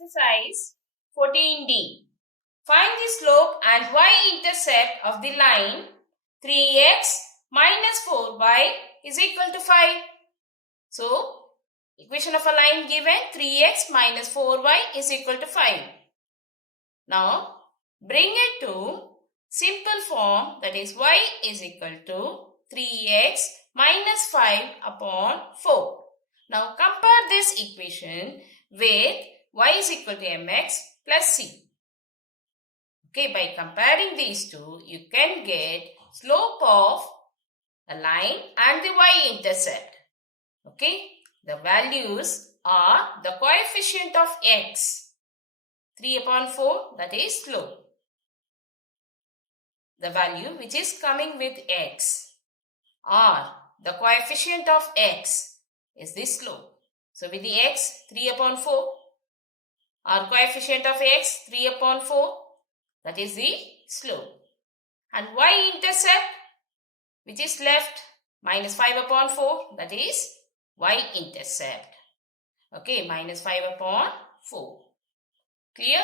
Exercise 14D. Find the slope and y-intercept of the line 3x minus 4y is equal to 5. So, equation of a line given 3x minus 4y is equal to 5. Now, bring it to simple form, that is y is equal to 3x minus 5 upon 4. Now, compare this equation with y is equal to mx plus c. Okay, by comparing these two, you can get slope of a line and the y-intercept. Okay, the values are the coefficient of x, 3 upon 4, that is slope. The value which is coming with x, or the coefficient of x is the slope. So, with the x, 3 upon 4, or coefficient of x, 3 upon 4, that is the slope. And y-intercept, which is left, minus 5 upon 4, that is y-intercept. Okay, minus 5 upon 4. Clear?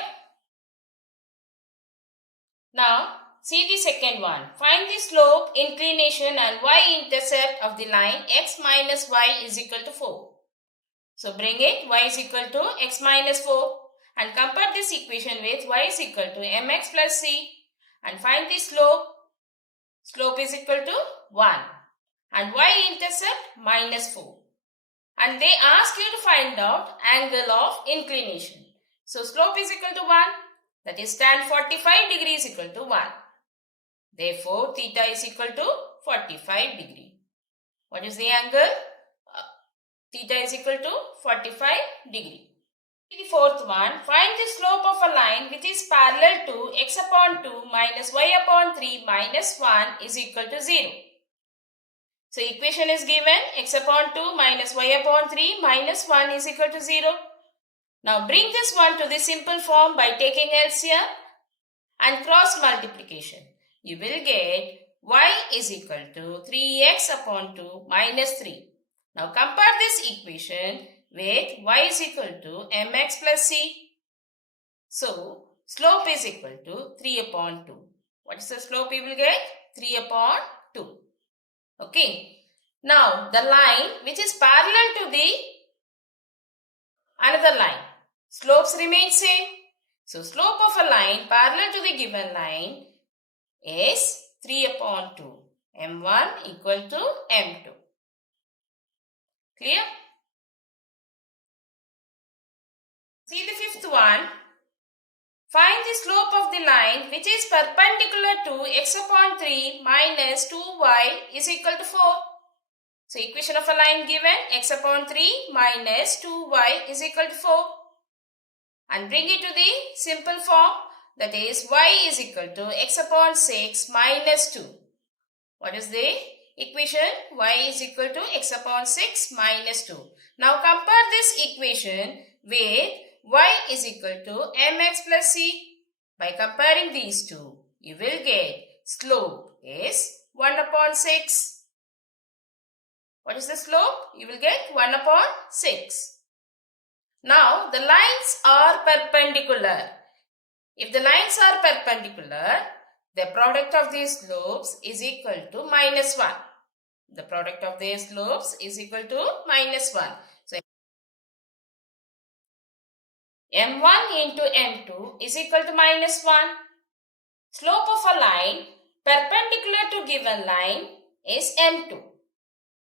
Now, see the second one. Find the slope, inclination and y-intercept of the line x minus y is equal to 4. So, bring it y is equal to x minus 4 and compare this equation with y is equal to mx plus c and find the slope. Slope is equal to 1 and y-intercept minus 4. And they ask you to find out angle of inclination. So, slope is equal to 1, that is tan 45 degrees equal to 1. Therefore, theta is equal to 45 degree. What is the angle? Theta is equal to 45 degree. The fourth one, find the slope of a line which is parallel to x upon 2 minus y upon 3 minus 1 is equal to 0. So, equation is given x upon 2 minus y upon 3 minus 1 is equal to 0. Now, bring this one to the simple form by taking LCM and cross multiplication. You will get y is equal to 3x upon 2 minus 3. Now, compare this equation with y is equal to mx plus c. So, slope is equal to 3 upon 2. What is the slope you will get? 3 upon 2. Okay. Now, the line which is parallel to the another line, slopes remain same. So, slope of a line parallel to the given line is 3 upon 2. M1 equal to M2. Clear? See the fifth one. Find the slope of the line which is perpendicular to x upon 3 minus 2y is equal to 4. So, equation of a line given x upon 3 minus 2y is equal to 4. And bring it to the simple form, that is y is equal to x upon 6 minus 2. What is the equation? Y is equal to x upon 6 minus 2. Now, compare this equation with y is equal to mx plus c. By comparing these two, you will get slope is 1 upon 6. What is the slope? You will get 1 upon 6. Now, the lines are perpendicular. If the lines are perpendicular, the product of these slopes is equal to minus 1. The product of their slopes is equal to minus 1. So, M1 into M2 is equal to minus 1. Slope of a line perpendicular to given line is M2.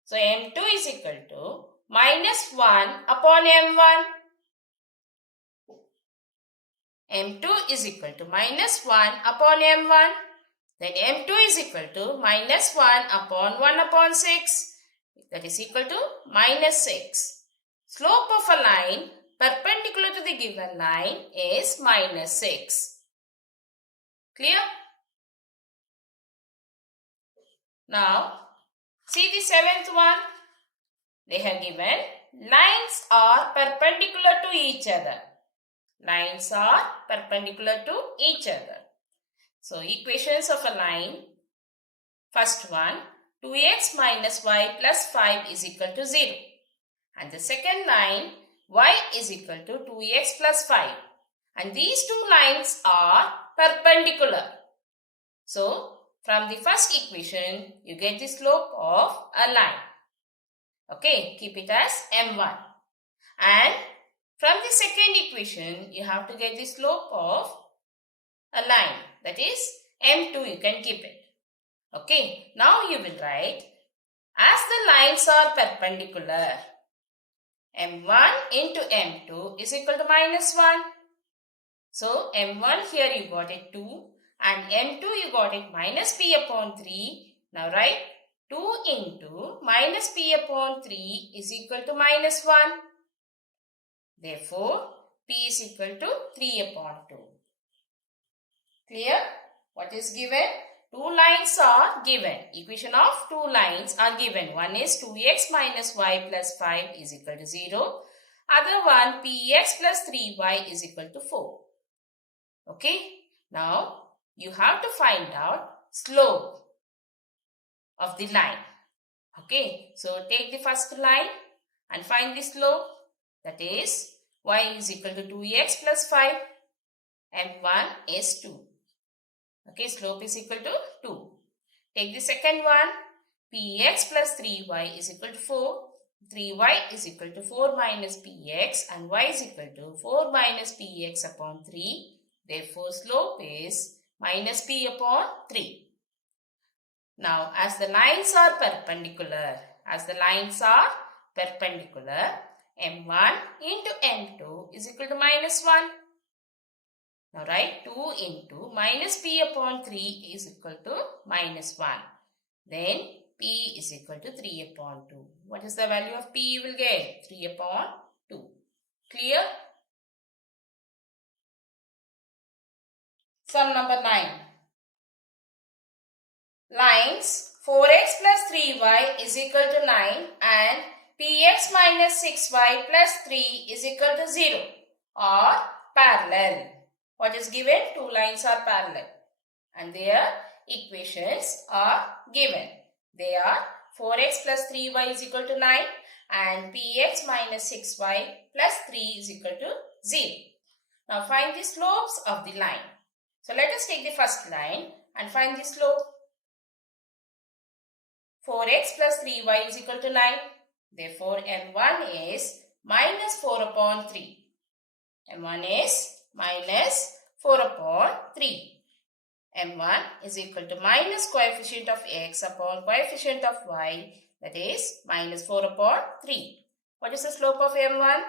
So, M2 is equal to minus 1 upon M1. M2 is equal to minus 1 upon M1. Then M2 is equal to minus 1 upon 1 upon 6. That is equal to minus 6. Slope of a line perpendicular to the given line is minus 6. Clear? Now, see the seventh one. They have given lines are perpendicular to each other. Lines are perpendicular to each other. So, equations of a line. First one, 2x minus y plus 5 is equal to 0. And the second line, y is equal to 2x plus 5. And these two lines are perpendicular. So, from the first equation, you get the slope of a line. Okay, keep it as m1. And from the second equation, you have to get the slope of a line. That is m2, you can keep it. Okay, now you will write, as the lines are perpendicular, m1 into m2 is equal to minus 1. So, m1 here you got it 2 and m2 you got it minus p upon 3. Now write 2 into minus p upon 3 is equal to minus 1. Therefore, p is equal to 3 upon 2. Clear? What is given? Two lines are given. Equation of two lines are given. One is 2x minus y plus 5 is equal to 0. Other one, px plus 3y is equal to 4. Okay. Now, you have to find out slope of the line. Okay. So, take the first line and find the slope. That is, y is equal to 2x plus 5. M1 is 2. Okay, slope is equal to 2. Take the second one. Px plus 3y is equal to 4. 3y is equal to 4 minus px and y is equal to 4 minus px upon 3. Therefore, slope is minus p upon 3. Now, as the lines are perpendicular, m1 into m2 is equal to minus 1. Now write 2 into minus p upon 3 is equal to minus 1. Then p is equal to 3 upon 2. What is the value of p you will get? 3 upon 2. Clear? Sum number 9. Lines 4x plus 3y is equal to 9 and px minus 6y plus 3 is equal to 0 are parallel. What is given? Two lines are parallel and their equations are given. They are 4x plus 3y is equal to 9 and px minus 6y plus 3 is equal to 0. Now find the slopes of the line. So let us take the first line and find the slope. 4x plus 3y is equal to 9. Therefore, m1 is minus 4 upon 3. m1 is minus 4 upon 3. m1 is equal to minus coefficient of x upon coefficient of y, that is minus 4 upon 3. What is the slope of m1?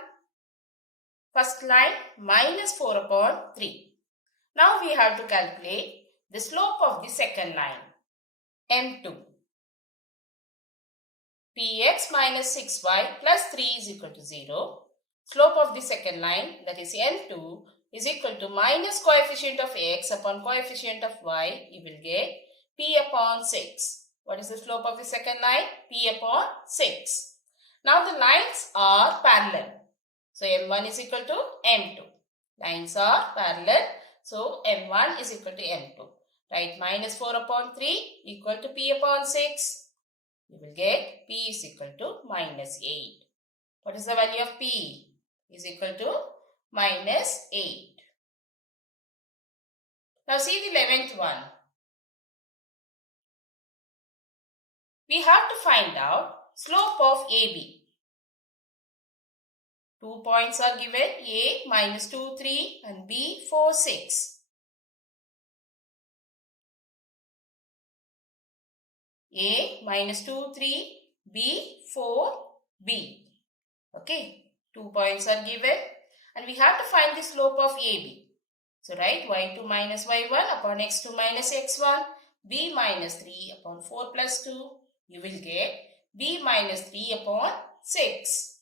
First line, minus 4 upon 3. Now we have to calculate the slope of the second line, m2. px minus 6y plus 3 is equal to 0. Slope of the second line, that is m2, is equal to minus coefficient of x upon coefficient of y. You will get p upon 6. What is the slope of the second line? P upon 6. Now the lines are parallel. So m1 is equal to m2. Lines are parallel. So m1 is equal to m2. Write minus 4 upon 3 equal to p upon 6. You will get p is equal to minus 8. What is the value of p? Is equal to minus 8. Now see the 11th one. We have to find out slope of AB. 2 points are given, A minus 2, 3 and B 4, 6. A minus 2, 3, B 4, B. Okay, 2 points are given and we have to find the slope of AB. So write y2 minus y1 upon x2 minus x1, b minus 3 upon 4 plus 2. You will get b minus 3 upon 6.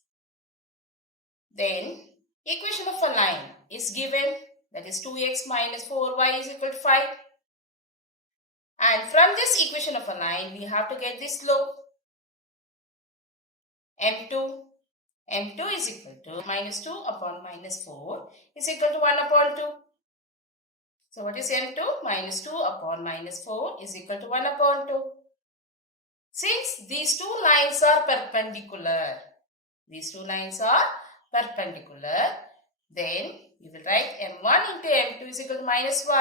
Then equation of a line is given, that is 2x minus 4y is equal to 5. And from this equation of a line, we have to get the slope. M2 is equal to minus 2 upon minus 4 is equal to 1 upon 2. So what is M2? Minus 2 upon minus 4 is equal to 1 upon 2. Since these two lines are perpendicular, perpendicular, then you will write m1 into m2 is equal to minus 1.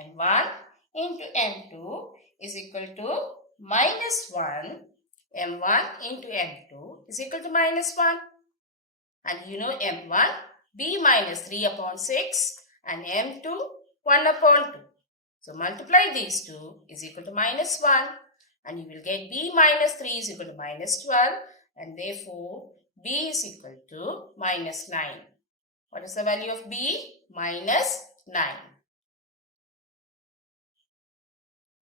m1 into m2 is equal to minus 1. m1 into m2 is equal to minus 1. And you know m1, b minus 3 upon 6 and m2, 1 upon 2. So multiply these two is equal to minus 1 and you will get b minus 3 is equal to minus 12 and therefore b is equal to minus 9. What is the value of b? Minus 9.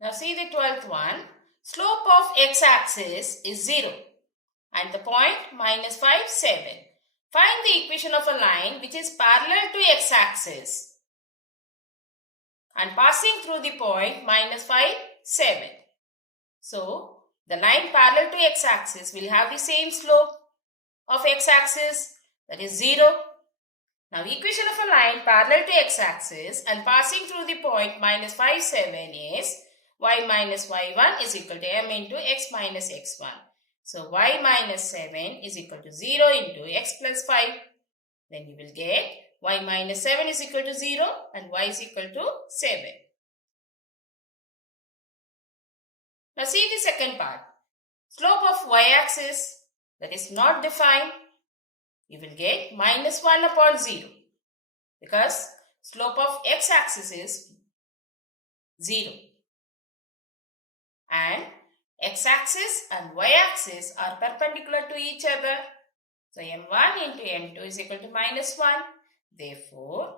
Now see the 12th one. Slope of x-axis is 0 and the point minus 5, 7. Find the equation of a line which is parallel to x-axis and passing through the point minus 5, 7. So, the line parallel to x-axis will have the same slope of x-axis, that is 0. Now, equation of a line parallel to x-axis and passing through the point minus 5, 7 is y minus y1 is equal to m into x minus x1. So, y minus 7 is equal to 0 into x plus 5. Then you will get y minus 7 is equal to 0 and y is equal to 7. Now see the second part. Slope of y-axis that is not defined. You will get minus 1 upon 0 because slope of x-axis is 0. And x-axis and y-axis are perpendicular to each other. So m1 into m2 is equal to minus 1. Therefore,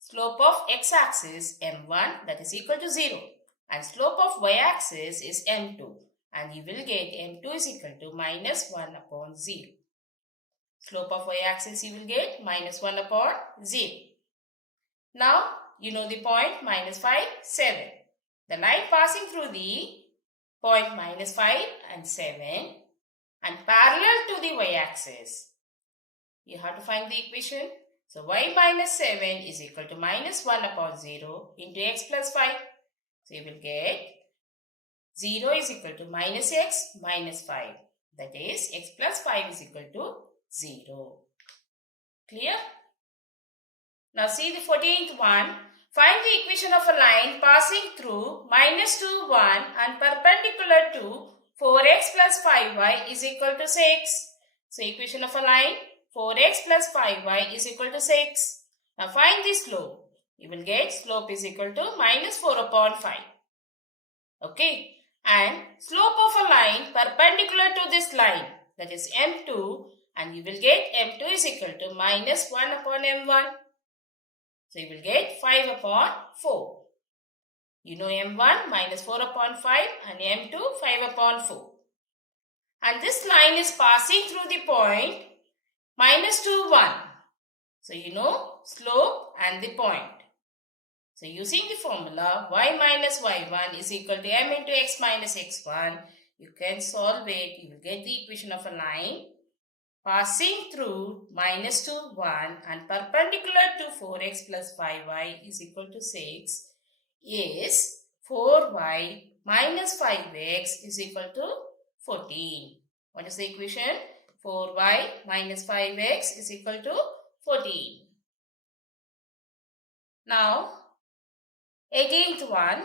slope of x-axis m1 that is equal to 0 and slope of y-axis is m2 and you will get m2 is equal to minus 1 upon 0. Slope of y-axis you will get minus 1 upon 0. Now, you know the point minus 5, 7. The line passing through the point minus 5 and 7 and parallel to the y-axis. You have to find the equation. So, y minus 7 is equal to minus 1 upon 0 into x plus 5. So, you will get 0 is equal to minus x minus 5. That is, x plus 5 is equal to 0. Clear? Now, see the 14th one. Find the equation of a line passing through minus 2, 1 and perpendicular to 4x plus 5y is equal to 6. So, equation of a line 4x plus 5y is equal to 6. Now, find the slope. You will get slope is equal to minus 4 upon 5. Okay. And slope of a line perpendicular to this line, that is m2, and you will get m2 is equal to minus 1 upon m1. So, you will get 5 upon 4. You know m1 minus 4 upon 5 and m2 5 upon 4. And this line is passing through the point minus 2, 1. So, you know slope and the point. So, using the formula y minus y1 is equal to m into x minus x1, you can solve it. You will get the equation of a line passing through minus 2, 1 and perpendicular to 4x plus 5y is equal to 6 is 4y minus 5x is equal to 14. What is the equation? 4y minus 5x is equal to 14. Now, 18th one.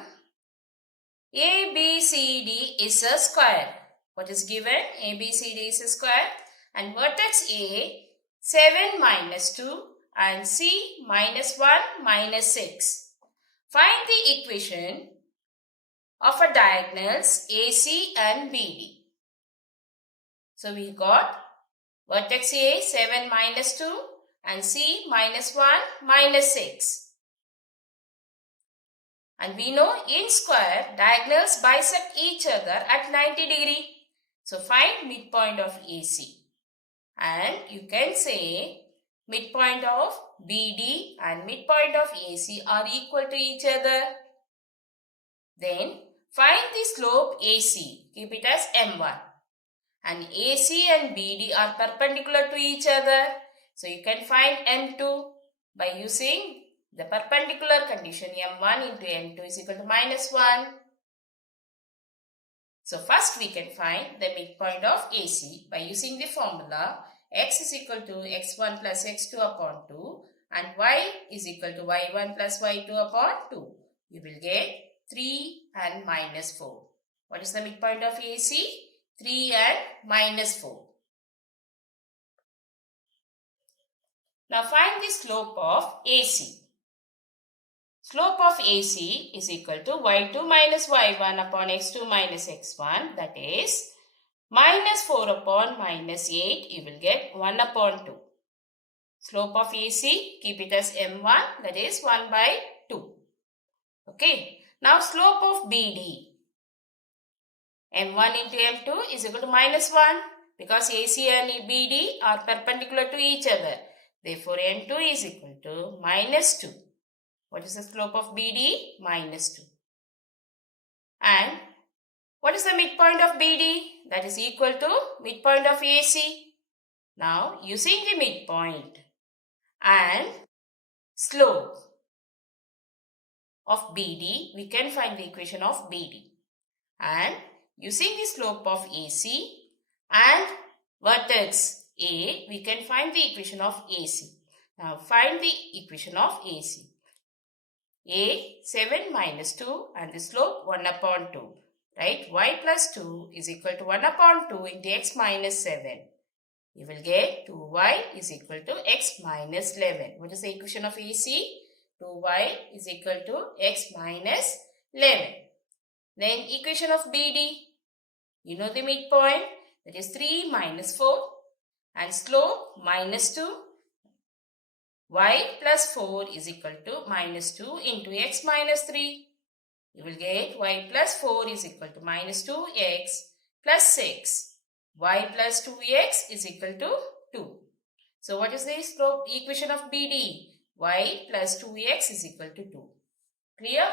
ABCD is a square. What is given? ABCD is a square. And vertex A, 7 minus 2 and C minus 1 minus 6. Find the equation of a diagonals AC and BD. So, we got vertex A, 7 minus 2 and C minus 1 minus 6. And we know in square, diagonals bisect each other at 90 degree. So, find midpoint of AC. And you can say midpoint of BD and midpoint of AC are equal to each other. Then, find the slope AC. Keep it as M1. And AC and BD are perpendicular to each other. So, you can find M2 by using the perpendicular condition m1 into m2 is equal to minus 1. So, first we can find the midpoint of AC by using the formula x is equal to x1 plus x2 upon 2 and y is equal to y1 plus y2 upon 2. You will get 3 and minus 4. What is the midpoint of AC? 3 and minus 4. Now find the slope of AC. Slope of AC is equal to y2 minus y1 upon x2 minus x1, that is minus 4 upon minus 8, you will get 1 upon 2. Slope of AC, keep it as m1, that is 1 by 2. Okay. Now slope of BD. m1 into m2 is equal to minus 1 because AC and BD are perpendicular to each other. Therefore, m2 is equal to minus 2. What is the slope of BD? Minus 2. And what is the midpoint of BD? That is equal to midpoint of AC. Now, using the midpoint and slope of BD, we can find the equation of BD. And using the slope of AC and vertex A, we can find the equation of AC. Now, find the equation of AC. A, 7 minus 2 and the slope 1 upon 2. Right? Y plus 2 is equal to 1 upon 2 into x minus 7. You will get 2y is equal to x minus 11. What is the equation of AC? 2y is equal to x minus 11. Then equation of BD. You know the midpoint. That is 3 minus 4 and slope minus 2. Y plus 4 is equal to minus 2 into x minus 3. You will get y plus 4 is equal to minus 2x plus 6. Y plus 2x is equal to 2. So what is the slope equation of BD? Y plus 2x is equal to 2. Clear?